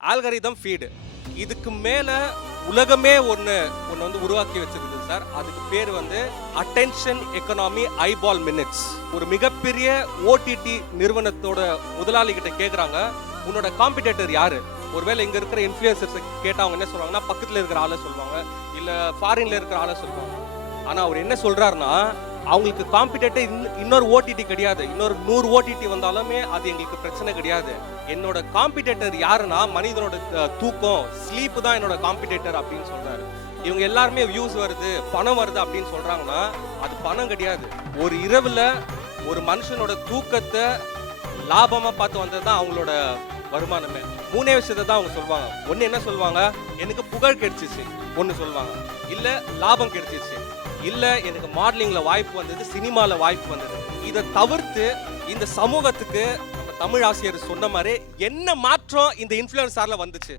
Algorithm feed இதுக்கு மேல உலகமே ஒன்னு வந்து உருவாக்கி வச்சிருக்கு சார். அதுக்கு பேர் வந்து அட்டென்ஷன் எக்கனாமி ஐபால் மினிட்ஸ். ஒரு மிகப்பெரிய ஓடிடி நிறுவனத்தோட முதலாளி கிட்ட கேக்குறாங்க, உன்னோட காம்படிட்டர் யாரு? ஒருவேளை இங்க இருக்கிற இன்ஃப்ளூயன்சர்ஸ் கேட்டா அவங்க என்ன சொல்றாங்கன்னா, பக்கத்துல இருக்கிற ஆளை சொல்லுவாங்க, இல்ல ஃபாரின்ல இருக்கிற ஆளை சொல்லுவாங்க. ஆனா அவர் என்ன சொல்றாருன்னா, அவங்களுக்கு காம்படிட்டர் இன்னொரு ஓடிடி கிடையாது. இன்னொரு 100 ஓடிடி வந்தாலுமே அது எங்களுக்கு பிரச்சனை கிடையாது. என்னோட காம்படிட்டர் யாருன்னா மனிதனோட தூக்கம், ஸ்லீப் தான் என்னோட காம்படிட்டர் அப்படின்னு சொல்றாரு. இவங்க எல்லாருமே வியூஸ் வருது, பணம் வருது அப்படின்னு சொல்றாங்கன்னா அது பணம் கிடையாது. ஒரு இரவுல ஒரு மனுஷனோட தூக்கத்தை லாபமா பார்த்து வந்தது தான் அவங்களோட வருமானமே. 3 விஷயத்தை தான் அவங்க சொல்லுவாங்க. ஒன்னு என்ன சொல்லுவாங்க, எனக்கு புகழ் கிடைச்சிச்சு ஒன்னு சொல்லுவாங்க, இல்ல லாபம் கிடைச்சிச்சு, இல்ல எனக்கு மாடலிங்ல வாய்ப்பு வந்தது, சினிமால வாய்ப்பு வந்தது. இதை தவிர்த்து இந்த சமூகத்துக்கு நம்ம தமிழ் ஆசிரியர் சொன்ன மாதிரி என்ன மாற்றம் இந்த இன்ஃப்ளூயன்சர்ல வந்துச்சு?